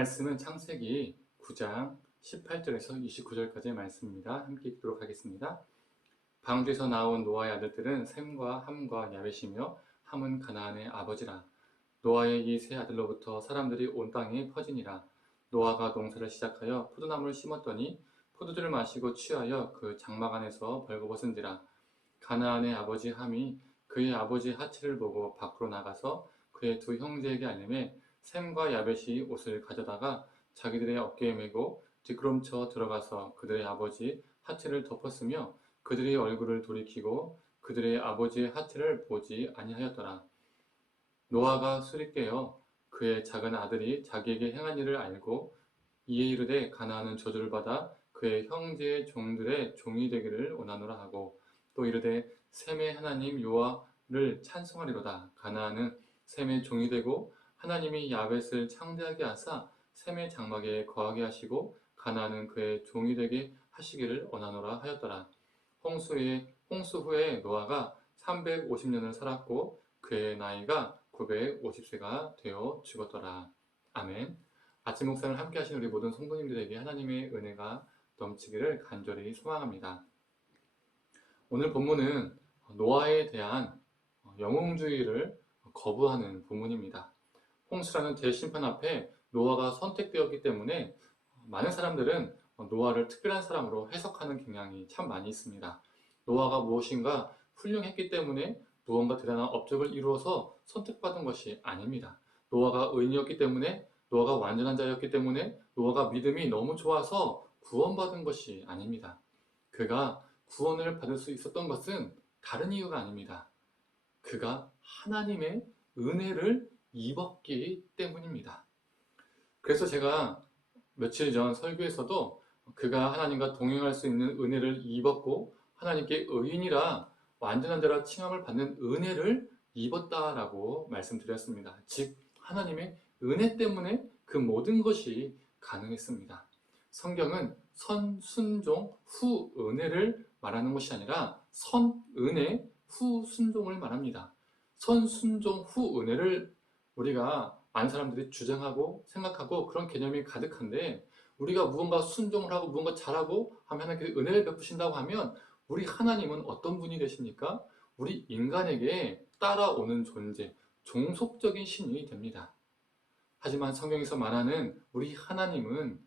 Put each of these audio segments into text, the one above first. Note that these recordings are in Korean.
말씀은 창세기 9장 18절에서 29절까지의 말씀입니다. 함께 읽도록 하겠습니다. 방주에서 나온 노아의 아들들은 셈과 함과 야벳이며 함은 가나안의 아버지라. 노아의 이 세 아들로부터 사람들이 온 땅에 퍼지니라. 노아가 농사를 시작하여 포도나무를 심었더니 포도주를 마시고 취하여 그 장막 안에서 벌거벗은지라. 가나안의 아버지 함이 그의 아버지 하칠을 보고 밖으로 나가서 그의 두 형제에게 알림해 셈과 야벳이 옷을 가져다가 자기들의 어깨에 메고 뒷걸음쳐 들어가서 그들의 아버지 하칠을 덮었으며 그들의 얼굴을 돌이키고 그들의 아버지의 하칠을 보지 아니하였더라. 노아가 술이 깨어 그의 작은 아들이 자기에게 행한 일을 알고 이에 이르되 가나안은 저주를 받아 그의 형제의 종들의 종이 되기를 원하노라 하고 또 이르되 셈의 하나님 여호와를 찬송하리로다. 가나안은 셈의 종이 되고 하나님이 야벳을 창대하게 하사 셈의 장막에 거하게 하시고 가나안은 그의 종이 되게 하시기를 원하노라 하였더라. 홍수 후에 노아가 350년을 살았고 그의 나이가 950세가 되어 죽었더라. 아멘. 아침 묵상을 함께 하신 우리 모든 성도님들에게 하나님의 은혜가 넘치기를 간절히 소망합니다. 오늘 본문은 노아에 대한 영웅주의를 거부하는 본문입니다. 홍수라는 대심판 앞에 노아가 선택되었기 때문에 많은 사람들은 노아를 특별한 사람으로 해석하는 경향이 참 많이 있습니다. 노아가 무엇인가 훌륭했기 때문에 무언가 대단한 업적을 이루어서 선택받은 것이 아닙니다. 노아가 의인이었기 때문에, 노아가 완전한 자였기 때문에, 노아가 믿음이 너무 좋아서 구원받은 것이 아닙니다. 그가 구원을 받을 수 있었던 것은 다른 이유가 아닙니다. 그가 하나님의 은혜를 입었기 때문입니다. 그래서 제가 며칠 전 설교에서도 그가 하나님과 동행할 수 있는 은혜를 입었고 하나님께 의인이라 완전한 자라 칭함을 받는 은혜를 입었다라고 말씀드렸습니다. 즉 하나님의 은혜 때문에 그 모든 것이 가능했습니다. 성경은 선순종 후 은혜를 말하는 것이 아니라 선은혜 후 순종을 말합니다. 선순종 후 은혜를 우리가 많은 사람들이 주장하고 생각하고 그런 개념이 가득한데, 우리가 무언가 순종을 하고 무언가 잘하고 하면 하나님께서 은혜를 베푸신다고 하면 우리 하나님은 어떤 분이 되십니까? 우리 인간에게 따라오는 존재, 종속적인 신이 됩니다. 하지만 성경에서 말하는 우리 하나님은,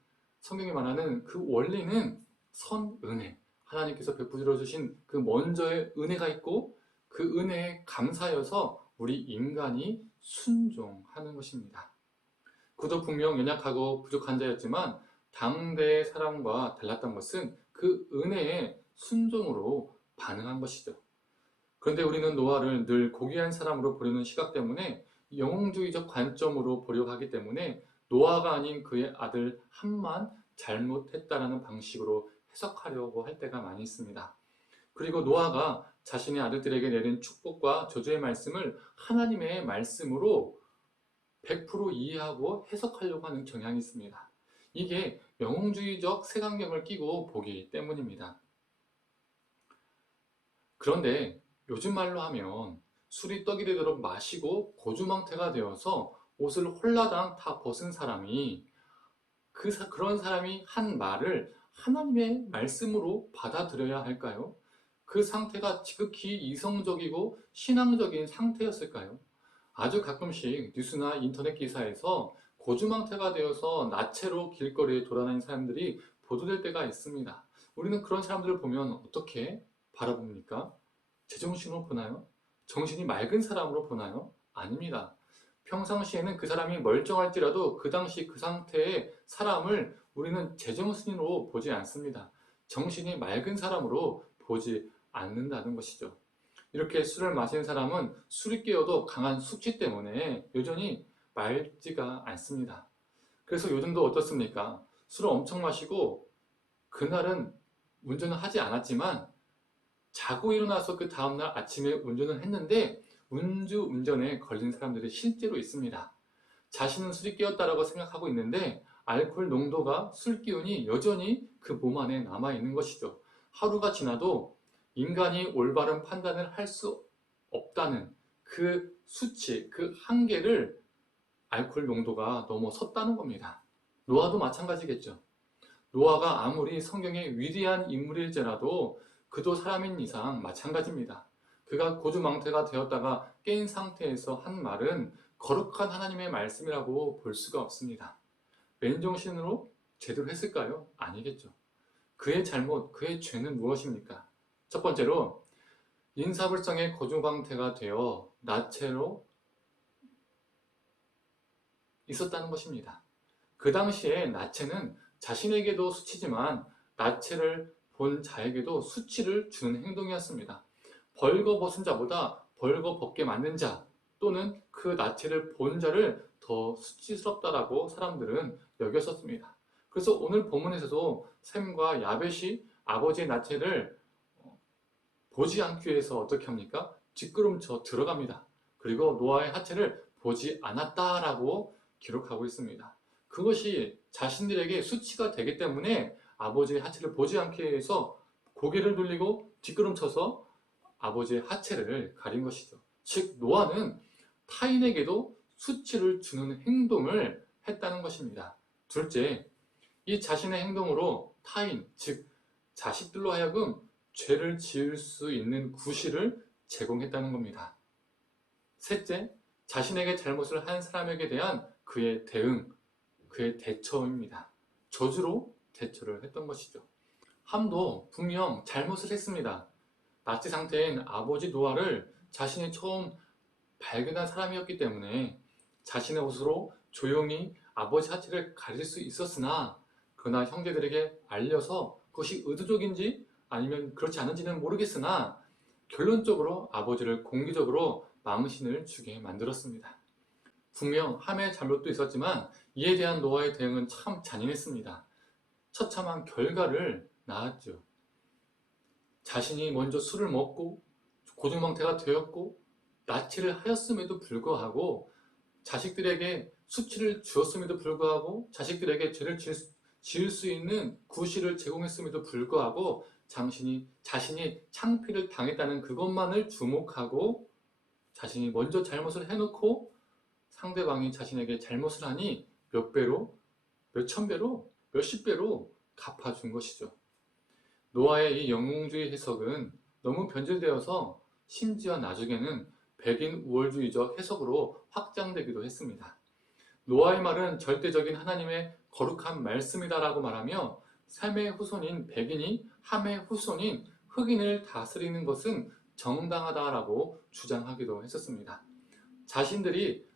성경이 말하는 그 원리는 선은혜, 하나님께서 베풀어 주신 그 먼저의 은혜가 있고 그 은혜에 감사여서 우리 인간이 순종하는 것입니다. 그도 분명 연약하고 부족한 자였지만 당대의 사람과 달랐던 것은 그 은혜에 순종으로 반응한 것이죠. 그런데 우리는 노아를 늘 고귀한 사람으로 보려는 시각 때문에, 영웅주의적 관점으로 보려고 하기 때문에 노아가 아닌 그의 아들 함만 잘못했다라는 방식으로 해석하려고 할 때가 많이 있습니다. 그리고 노아가 자신의 아들들에게 내린 축복과 저주의 말씀을 하나님의 말씀으로 100% 이해하고 해석하려고 하는 경향이 있습니다. 이게 영웅주의적 색안경을 끼고 보기 때문입니다. 그런데 요즘 말로 하면 술이 떡이 되도록 마시고 고주망태가 되어서 옷을 홀라당 다 벗은 사람이, 그런 사람이 한 말을 하나님의 말씀으로 받아들여야 할까요? 그 상태가 지극히 이성적이고 신앙적인 상태였을까요? 아주 가끔씩 뉴스나 인터넷 기사에서 고주망태가 되어서 나체로 길거리에 돌아다니는 사람들이 보도될 때가 있습니다. 우리는 그런 사람들을 보면 어떻게 바라봅니까? 제정신으로 보나요? 정신이 맑은 사람으로 보나요? 아닙니다. 평상시에는 그 사람이 멀쩡할지라도 그 당시 그 상태의 사람을 우리는 제정신으로 보지 않습니다. 정신이 맑은 사람으로 보지 않는다는 것이죠. 이렇게 술을 마시는 사람은 술이 깨어도 강한 숙취 때문에 여전히 맑지가 않습니다. 그래서 요즘도 어떻습니까? 술을 엄청 마시고 그날은 운전을 하지 않았지만 자고 일어나서 그 다음날 아침에 운전을 했는데 음주운전에 걸린 사람들이 실제로 있습니다. 자신은 술이 깨었다라고 생각하고 있는데 알코올 농도가, 술 기운이 여전히 그 몸 안에 남아있는 것이죠. 하루가 지나도 인간이 올바른 판단을 할 수 없다는 그 수치, 그 한계를 알코올 농도가 넘어섰다는 겁니다. 노아도 마찬가지겠죠. 노아가 아무리 성경의 위대한 인물일지라도 그도 사람인 이상 마찬가지입니다. 그가 고주망태가 되었다가 깨인 상태에서 한 말은 거룩한 하나님의 말씀이라고 볼 수가 없습니다. 맨정신으로 제대로 했을까요? 아니겠죠. 그의 잘못, 그의 죄는 무엇입니까? 첫 번째로 인사불성의 고주망태가 되어 나체로 있었다는 것입니다. 그 당시에 나체는 자신에게도 수치지만 나체를 본 자에게도 수치를 주는 행동이었습니다. 벌거벗은 자보다 벌거벗게 만든 자 또는 그 나체를 본 자를 더 수치스럽다라고 사람들은 여겼었습니다. 그래서 오늘 본문에서도 셈과 야벳이 아버지의 나체를 보지 않기 위해서 어떻게 합니까? 뒷걸음쳐 들어갑니다. 그리고 노아의 하체를 보지 않았다라고 기록하고 있습니다. 그것이 자신들에게 수치가 되기 때문에 아버지의 하체를 보지 않기 위해서 고개를 돌리고 뒷걸음쳐서 아버지의 하체를 가린 것이죠. 즉 노아는 타인에게도 수치를 주는 행동을 했다는 것입니다. 둘째, 이 자신의 행동으로 타인, 즉 자식들로 하여금 죄를 지을 수 있는 구실을 제공했다는 겁니다. 셋째, 자신에게 잘못을 한 사람에게 대한 그의 대응, 그의 대처입니다. 저주로 대처를 했던 것이죠. 함도 분명 잘못을 했습니다. 나치 상태인 아버지 노아를 자신이 처음 발견한 사람이었기 때문에 자신의 옷으로 조용히 아버지 하체를 가릴 수 있었으나 그러나 형제들에게 알려서 그것이 의도적인지 아니면 그렇지 않은지는 모르겠으나 결론적으로 아버지를 공개적으로 망신을 주게 만들었습니다. 분명 함의 잘못도 있었지만 이에 대한 노아의 대응은 참 잔인했습니다. 처참한 결과를 낳았죠. 자신이 먼저 술을 먹고 고주망태가 되었고 나치를 하였음에도 불구하고 자식들에게 수치를 주었음에도 불구하고 자식들에게 죄를 지을 수 있는 구실을 제공했음에도 불구하고 자신이 창피를 당했다는 그것만을 주목하고 자신이 먼저 잘못을 해놓고 상대방이 자신에게 잘못을 하니 몇 배로, 몇 천 배로, 몇십 배로 갚아준 것이죠. 노아의 이 영웅주의 해석은 너무 변질되어서 심지어 나중에는 백인 우월주의적 해석으로 확장되기도 했습니다. 노아의 말은 절대적인 하나님의 거룩한 말씀이다라고 말하며 셈의 후손인 백인이 함의 후손인 흑인을 다스리는 것은 정당하다라고 주장하기도 했었습니다. 자신들이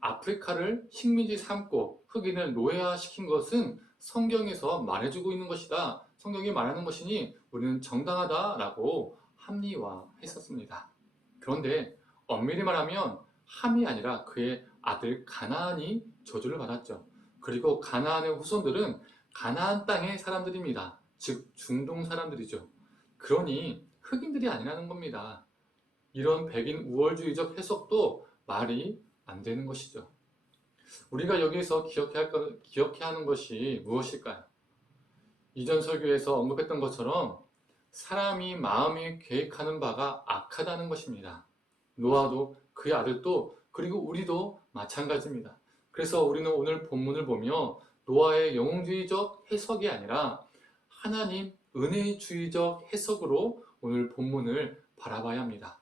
아프리카를 식민지 삼고 흑인을 노예화시킨 것은 성경에서 말해주고 있는 것이다. 성경이 말하는 것이니 우리는 정당하다라고 합리화했었습니다. 그런데 엄밀히 말하면 함이 아니라 그의 아들 가나안이 저주를 받았죠. 그리고 가나안의 후손들은 가나안 땅의 사람들입니다. 즉 중동 사람들이죠. 그러니 흑인들이 아니라는 겁니다. 이런 백인 우월주의적 해석도 말이 안 되는 것이죠. 우리가 여기에서 기억해야 하는 것이 무엇일까요? 이전 설교에서 언급했던 것처럼 사람이 마음이 계획하는 바가 악하다는 것입니다. 노아도 그의 아들도 그리고 우리도 마찬가지입니다. 그래서 우리는 오늘 본문을 보며 노아의 영웅주의적 해석이 아니라 하나님 은혜주의적 해석으로 오늘 본문을 바라봐야 합니다.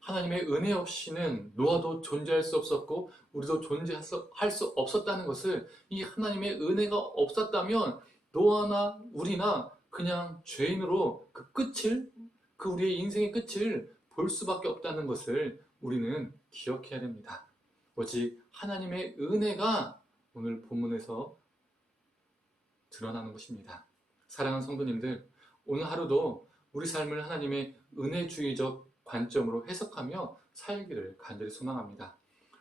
하나님의 은혜 없이는 노아도 존재할 수 없었고 우리도 존재할 수 없었다는 것을, 이 하나님의 은혜가 없었다면 노아나 우리나 그냥 죄인으로 그 우리의 인생의 끝을 볼 수밖에 없다는 것을 우리는 기억해야 됩니다. 오직 하나님의 은혜가 오늘 본문에서 드러나는 것입니다. 사랑하는 성도님들, 오늘 하루도 우리 삶을 하나님의 은혜주의적 관점으로 해석하며 살기를 간절히 소망합니다.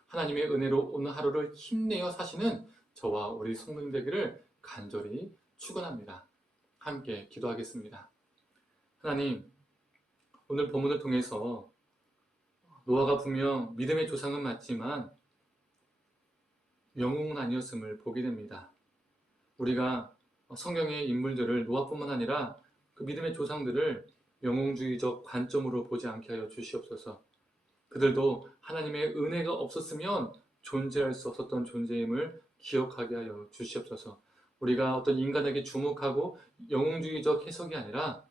하나님의 은혜로 오늘 하루를 힘내어 사시는 저와 우리 성도님 되기를 간절히 축원합니다. 함께 기도하겠습니다. 하나님, 오늘 본문을 통해서 노아가 분명 믿음의 조상은 맞지만 영웅은 아니었음을 보게 됩니다. 우리가 성경의 인물들을, 노아뿐만 아니라 그 믿음의 조상들을 영웅주의적 관점으로 보지 않게 하여 주시옵소서. 그들도 하나님의 은혜가 없었으면 존재할 수 없었던 존재임을 기억하게 하여 주시옵소서. 우리가 어떤 인간에게 주목하고 영웅주의적 해석이 아니라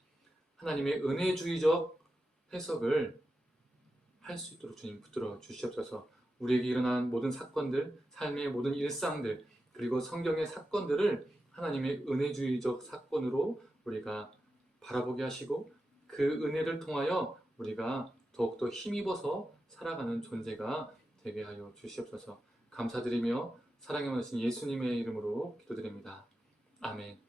하나님의 은혜주의적 해석을 할 수 있도록 주님 붙들어 주시옵소서. 우리에게 일어난 모든 사건들, 삶의 모든 일상들, 그리고 성경의 사건들을 하나님의 은혜주의적 사건으로 우리가 바라보게 하시고 그 은혜를 통하여 우리가 더욱더 힘입어서 살아가는 존재가 되게 하여 주시옵소서. 감사드리며 사랑의 원하신 예수님의 이름으로 기도드립니다. 아멘.